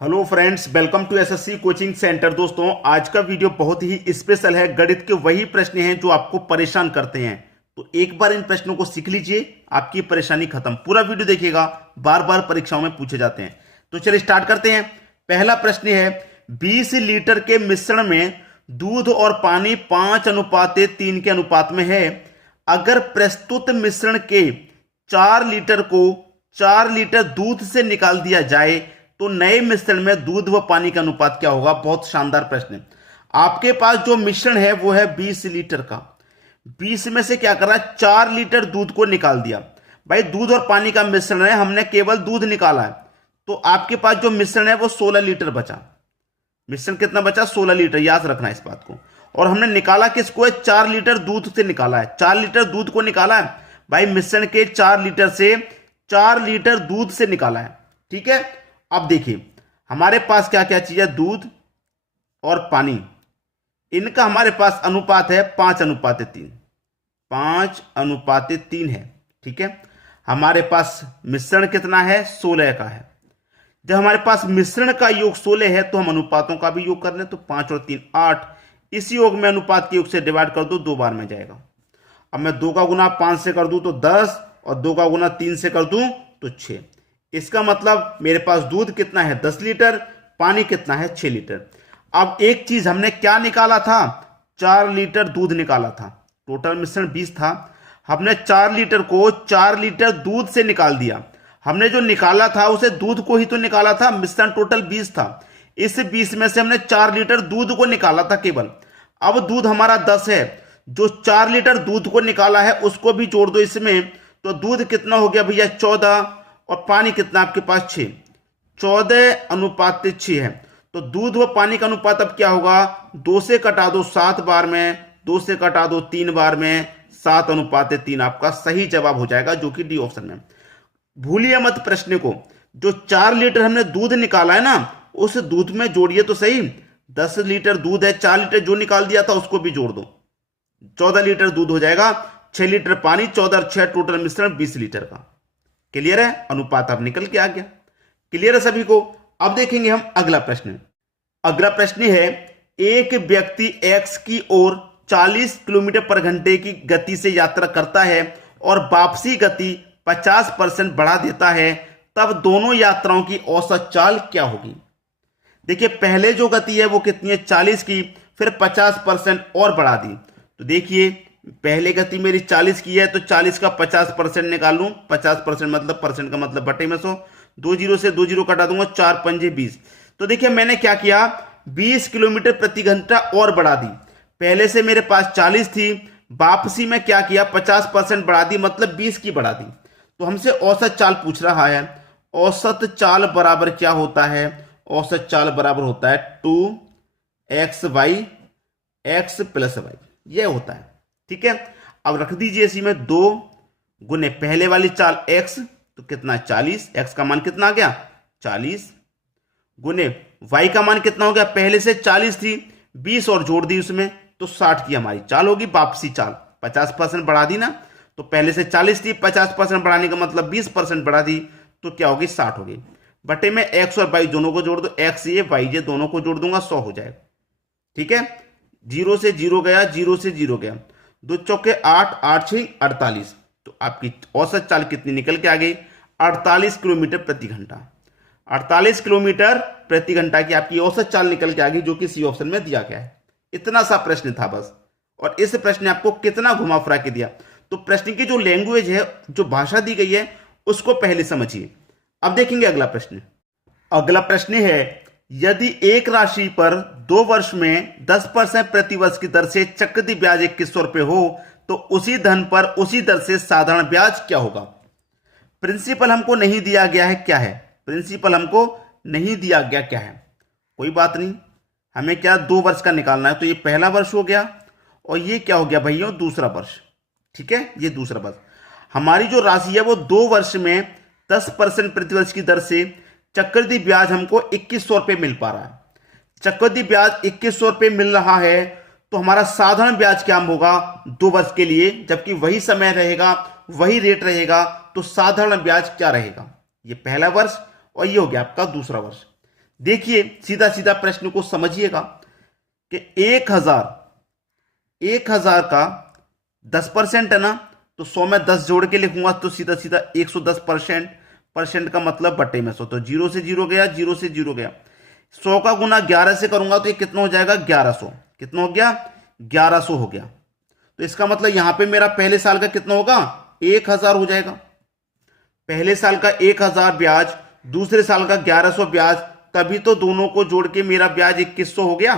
Hello friends, welcome to SSC coaching centre. दोस्तों, आज का वीडियो बहुत ही स्पेशल है। गणित के वही प्रश्न हैं जो आपको परेशान करते हैं, तो एक बार इन प्रश्नों को सीख लीजिए, आपकी परेशानी खत्म। पूरा वीडियो देखिएगा, बार बार परीक्षाओं में पूछे जाते हैं। तो चलिए स्टार्ट करते हैं। पहला प्रश्न है, 20 लीटर के मिश्रण में दूध और पानी 5:3 के अनुपात में है। अगर प्रस्तुत मिश्रण के 4 लीटर को 4 लीटर दूध से निकाल दिया जाए तो नए मिश्रण में दूध व पानी का अनुपात क्या होगा। बहुत शानदार प्रश्न है। आपके पास जो मिश्रण है वो है 20 लीटर का। 20 में से क्या कर रहा है, 4 लीटर दूध को निकाल दिया। भाई, दूध और पानी का मिश्रण है, हमने केवल दूध निकाला है, तो आपके पास जो मिश्रण है वो 16 लीटर बचा। मिश्रण कितना बचा, 16 लीटर, याद रखना इस बात को। और हमने निकाला किसको है, 4 लीटर दूध से निकाला है। 4 लीटर दूध को निकाला है भाई, मिश्रण के 4 लीटर से 4 लीटर दूध से निकाला है। ठीक है, अब देखिए हमारे पास क्या क्या चीज है, दूध और पानी, इनका हमारे पास अनुपात है 5:3। 5:3 है। ठीक है, हमारे पास मिश्रण कितना है, 16 का है। जब हमारे पास मिश्रण का योग 16 है तो हम अनुपातों का भी योग कर लें, तो 5 और 3 8। इस योग में अनुपात के योग से डिवाइड कर दो, 2 बार में जाएगा। अब मैं 2 का गुना 5 से कर दूं तो 10, और 2 का गुना 3 से कर दूं तो 6। इसका मतलब मेरे पास दूध कितना है, 10 लीटर, पानी कितना है, 6 लीटर। अब एक चीज हमने क्या निकाला था, 4 लीटर दूध निकाला था। टोटल मिश्रण 20 था, हमने 4 लीटर को 4 लीटर दूध से निकाल दिया। हमने जो निकाला था उसे दूध को ही तो निकाला था, मिश्रण टोटल 20 था। इस 20 में से हमने 4 लीटर दूध को निकाला था केवल। अब दूध हमारा 10 है, जो 4 लीटर दूध को निकाला है उसको भी जोड़ दो इसमें, तो दूध कितना हो गया भैया, 14, और पानी कितना आपके पास, 6। 14:6 है। तो दूध व पानी का अनुपात अब क्या होगा, 2 से कटा दो 7 बार में, 2 से कटा दो 3 बार में, 7:3 आपका सही जवाब हो जाएगा, जो कि डी ऑप्शन में। भूलिए मत प्रश्न को, जो 4 लीटर हमने दूध निकाला है ना, उस दूध में जोड़िए तो सही। 10 लीटर दूध है, 4 लीटर जो निकाल दिया था उसको भी जोड़ दो, 14 लीटर दूध हो जाएगा। 6 लीटर पानी, 14 और 6 टोटल मिश्रण 20 लीटर का। क्लियर है, अनुपात अब निकल के आ गया। क्लियर है सभी को। अब देखेंगे हम अगला प्रश्न। अगला प्रश्न है, एक व्यक्ति एक्स की ओर 40 किलोमीटर पर घंटे की गति से यात्रा करता है और वापसी गति 50% बढ़ा देता है, तब दोनों यात्राओं की औसत चाल क्या होगी। देखिए, पहले जो गति है वो कितनी है, 40 की, फिर 50% और बढ़ा दी। तो देखिए, पहले गति मेरी 40 की है, तो 40 का 50% निकाल लूं। 50% मतलब परसेंट का मतलब बटे में 100, 2 जीरो से 2 जीरो कटा दूंगा, 4 पंजे 20। तो देखिए मैंने क्या किया, 20 किलोमीटर प्रति घंटा और बढ़ा दी। पहले से मेरे पास 40 थी, वापसी में क्या किया, 50% बढ़ा दी, मतलब 20 की बढ़ा दी। तो हमसे औसत चाल पूछ रहा है। औसत चाल बराबर क्या होता है, औसत चाल बराबर होता है 2xy x + y, ये होता है। ठीक है, अब रख दीजिए इसी में 2 गुने पहले वाली चाल x, तो कितना 40, x का मान कितना आ गया 40, गुने y का मान कितना हो गया, पहले से 40 थी, 20 और जोड़ दी उसमें, तो 60 की हमारी चाल होगी। वापसी चाल 50% बढ़ा दी ना, तो पहले से 40 थी, 50% बढ़ाने का मतलब 20% बढ़ा दी, तो क्या होगी, 60 होगी। बटे में x और y दोनों को जोड़ दो, x ये y ये दोनों को जोड़ दूंगा, 100 हो जाएगा। ठीक है, 0 से 0 गया, 0 से 0 गया, 2 चौके 8, 8 6 48। तो आपकी औसत चाल कितनी निकल के आ गई, 48 किलोमीटर प्रति घंटा। 48 किलोमीटर प्रति घंटा की आपकी औसत चाल निकल के आ गई, जो कि सी ऑप्शन में दिया गया है। इतना सा प्रश्न था बस, और इस प्रश्न ने आपको कितना घुमा फिरा के दिया। तो प्रश्न की जो लैंग्वेज है, जो भाषा दी गई है, उसको पहले समझिए। अब देखेंगे अगला प्रश्न। अगला प्रश्न है, यदि एक राशि पर 2 वर्ष में 10% प्रति वर्ष की दर से चक्रवृद्धि ब्याज 2100 रुपये हो, तो उसी धन पर उसी दर से साधारण ब्याज क्या होगा। प्रिंसिपल हमको नहीं दिया गया है, क्या है, प्रिंसिपल हमको नहीं दिया गया क्या है, कोई बात नहीं। हमें क्या 2 वर्ष का निकालना है, तो ये पहला वर्ष हो गया, और ये क्या हो गया भैया, दूसरा वर्ष। ठीक है, ये दूसरा वर्ष। हमारी जो राशि है वो 2 वर्ष में 10% प्रति वर्ष की दर से चक्रवृद्धि ब्याज हमको 2100 रुपये मिल पा रहा है। चक्रवृद्धि ब्याज 2100 रुपये मिल रहा है, तो हमारा साधारण ब्याज क्या होगा 2 वर्ष के लिए, जबकि वही समय रहेगा, वही रेट रहेगा, तो साधारण ब्याज क्या रहेगा, ये पहला वर्ष और ये हो गया आपका दूसरा वर्ष। देखिए सीधा सीधा प्रश्न को समझिएगा कि 1000 का 10% है ना, तो 100 में 10 जोड़ के लिखूंगा तो सीधा सीधा 110%। परसेंट का मतलब बटे में 100, तो 0 से 0 गया, 0 से 0 गया। 100 का गुना 11 से करूंगा तो ये कितना हो जाएगा, 1100। कितना हो गया, 1100 हो गया। तो इसका मतलब यहां पे मेरा पहले साल का कितना होगा, 1000 हो जाएगा। पहले साल का 1000 ब्याज, दूसरे साल का 1100 ब्याज, तभी तो दोनों को जोड़ के मेरा ब्याज 2100 हो गया।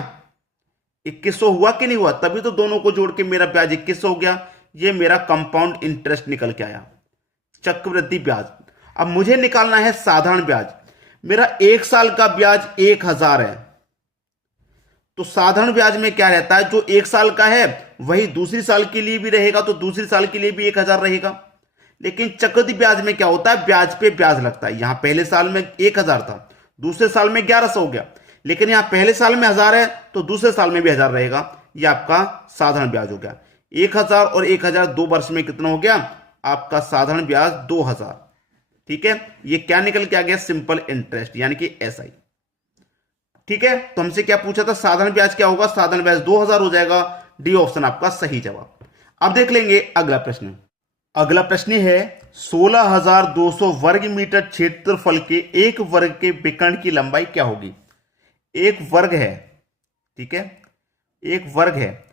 2100 हुआ कि नहीं हुआ, तभी तो दोनों को जोड़ के मेरा ब्याज 2100 हो गया। ये मेरा कंपाउंड इंटरेस्ट निकल के आया, चक्रवृद्धि ब्याज। अब मुझे निकालना है साधारण ब्याज। मेरा एक साल का ब्याज 1000 है, तो साधारण ब्याज में क्या रहता है, जो एक साल का है वही दूसरी साल के लिए भी रहेगा, तो दूसरी साल के लिए भी 1000 रहेगा। लेकिन चक्रवृद्धि ब्याज में क्या होता है, ब्याज पे ब्याज लगता है। यहां पहले साल में 1000 था, दूसरे साल में 1100 हो गया, लेकिन यहां पहले साल में 1000 है तो दूसरे साल में भी 1000 रहेगा। यह आपका साधारण ब्याज हो गया। 1000 और 1000 2 वर्ष में कितना हो गया, आपका साधारण ब्याज 2000। ठीक है, ये क्या निकल के आ गया, सिंपल इंटरेस्ट यानी कि एसआई। ठीक है, तो हमसे क्या पूछा था, साधारण ब्याज क्या होगा, साधारण ब्याज 2000 हो जाएगा। डी ऑप्शन आपका सही जवाब। अब देख लेंगे अगला प्रश्न। अगला प्रश्न है 16200 वर्ग मीटर क्षेत्रफल के एक वर्ग के विकर्ण की लंबाई क्या होगी। एक वर्ग है, ठीक है, एक वर्ग है,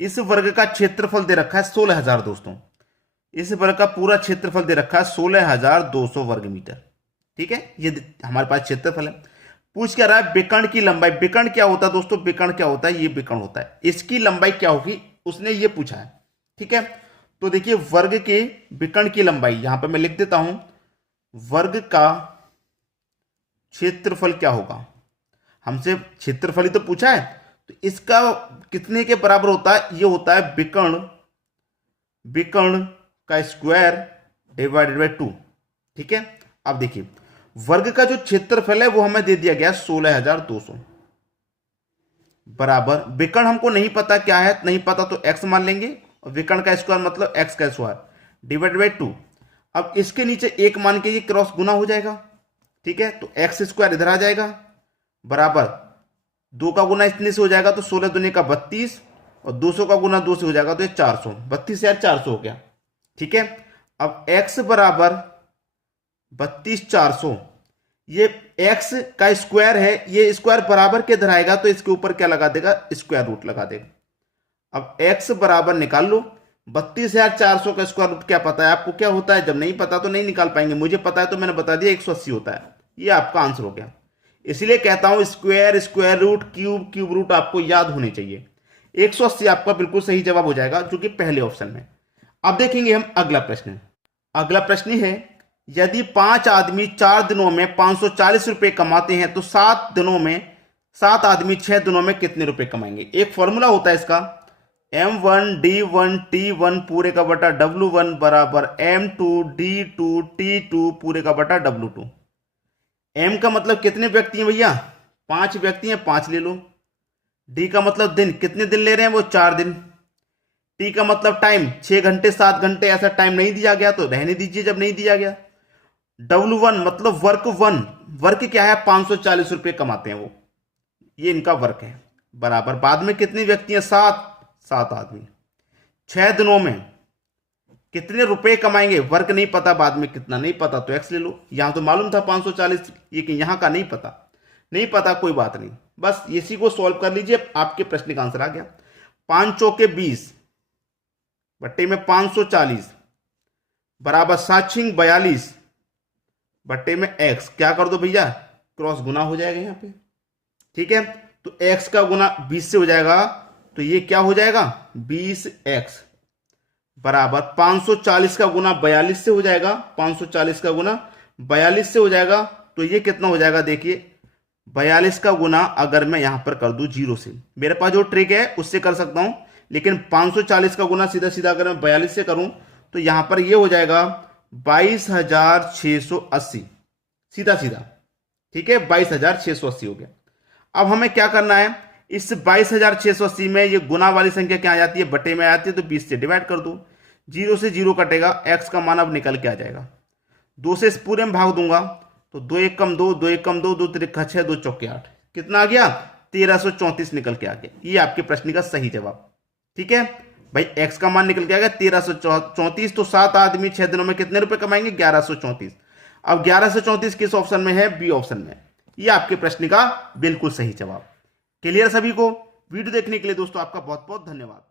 इस वर्ग का क्षेत्रफल दे रखा है 16000 दोस्तों। इस वर्ग का पूरा क्षेत्रफल दे रखा है 16200 वर्ग मीटर। ठीक है, ये हमारे पास क्षेत्रफल है। पूछ क्या रहा है, विकर्ण की लंबाई। विकर्ण क्या होता है दोस्तों, विकर्ण क्या होता है, ये विकर्ण होता है। इसकी लंबाई क्या होगी, उसने ये पूछा है। ठीक है, तो देखिए वर्ग के विकर्ण की लंबाई यहां पर मैं लिख देता हूं, वर्ग का क्षेत्रफल क्या होगा। हमसे क्षेत्रफल ही तो पूछा है, तो इसका कितने के बराबर होता है, ये होता है विकर्ण का स्क्वायर डिवाइडेड बाय 2। ठीक है, अब देखिए वर्ग का जो क्षेत्रफल है वो हमें दे दिया गया 16200 बराबर, विकर्ण हमको नहीं पता क्या है, नहीं पता तो x मान लेंगे, और विकर्ण का स्क्वायर मतलब x का स्क्वायर डिवाइडेड बाय 2। अब इसके नीचे एक मान के ये क्रॉस गुना हो जाएगा। ठीक है, तो x स्क्वायर इधर आ जाएगा बराबर 2 का गुना इतने से हो जाएगा, तो 16 दूनी का 32, और 200 का गुना 2 से हो जाएगा तो ये 400, 32 यार 400 हो गया। ठीक है, अब x बराबर 32400, ये x का स्क्वायर है, ये स्क्वायर बराबर के इधर आएगा तो इसके ऊपर क्या लगा देगा, स्क्वायर रूट लगा देगा। अब x बराबर निकाल लो, 32400 का स्क्वायर रूट क्या पता है आपको, क्या होता है, जब नहीं पता तो नहीं निकाल पाएंगे। मुझे पता है तो मैंने बता दिया 180 होता है। ये आपका आंसर हो गया। इसलिए कहता हूं square, square root, cube, cube root आपको याद होने चाहिए। 180 आपका बिल्कुल सही जवाब हो जाएगा, जो कि पहले ऑप्शन में। अब देखेंगे हम अगला प्रश्न। अगला प्रश्न है, यदि 5 आदमी 4 दिनों में 540 रुपए कमाते हैं तो 7 दिनों में 7 आदमी 6 दिनों में कितने रुपए कमाएंगे। एक फॉर्मूला होता है इसका, M1 D1 T1 पूरे का बटा W1 बराबर M2 D2 T2 पूरे का बटा W2। M का मतलब कितने व्यक्ति हैं भैया, 5 व्यक्ति हैं, 5 ले लो। D का मतलब दिन, कितने दिन ले रहे हैं वो, 4 दिन। T का मतलब टाइम, 6 घंटे 7 घंटे, ऐसा टाइम नहीं दिया गया तो रहने दीजिए जब नहीं दिया गया। W1 मतलब वर्क 1, वर्क क्या है, 540 रुपए कमाते हैं वो, ये इनका वर्क है बराबर। बाद में कितने व्यक्ति हैं, 7 आदमी। 6 दिनों में कितने रुपए कमाएंगे, वर्क नहीं पता, बाद में कितना नहीं पता तो x ले लो। यहां तो मालूम था 540, लेकिन यहां का नहीं पता, नहीं पता कोई बात नहीं, बस इसी को सॉल्व कर लीजिए, आपके प्रश्न का आंसर आ गया। 5 चौके 20 बट्टे में 540 बराबर 7 42 बट्टे में x। क्या कर दो भैया, क्रॉस गुना हो जाएगा यहाँ पे। ठीक है, तो x का गुना 20 से हो जाएगा, तो ये क्या हो जाएगा 20x बराबर 540 का गुना 42 से हो जाएगा, 540 का गुना 42 से हो जाएगा, तो ये कितना हो जाएगा, देखिए 42 का गुना अगर मैं यहां पर कर दूं 0 से, मेरे पास जो ट्रिक है उससे कर सकता हूं, लेकिन 540 का गुना सीधा सीधा अगर मैं 42 से करूं तो यहां पर ये हो जाएगा 22680, सीधा सीधा। ठीक है, 22680 हो गया। अब हमें क्या करना है, इस 22680 में ये गुना वाली संख्या क्या आ जाती है, बटे में आ जाती है, तो 20 से डिवाइड कर दो, 0 से 0 कटेगा, x का मान अब निकल के आ जाएगा। 2 से इस पूरे में भाग दूंगा तो 2 1 कम 2, 2 1 कम 2, 2 3 6, 2 चौके 8, कितना आ गया? 1334 निकल के आ गया। ये आपके प्रश्न का सही जवाब। ठीक है भाई, x का मान निकल के आ गया 1334। तो 7 आदमी 6 दिनों में कितने रुपए कमाएंगे? 1134। अब 1134 किस ऑप्शन में है? बी ऑप्शन में। ये आपके प्रश्न का बिल्कुल सही जवाब। क्लियर सभी को? वीडियो देखने के लिए दोस्तों आपका बहुत बहुत धन्यवाद।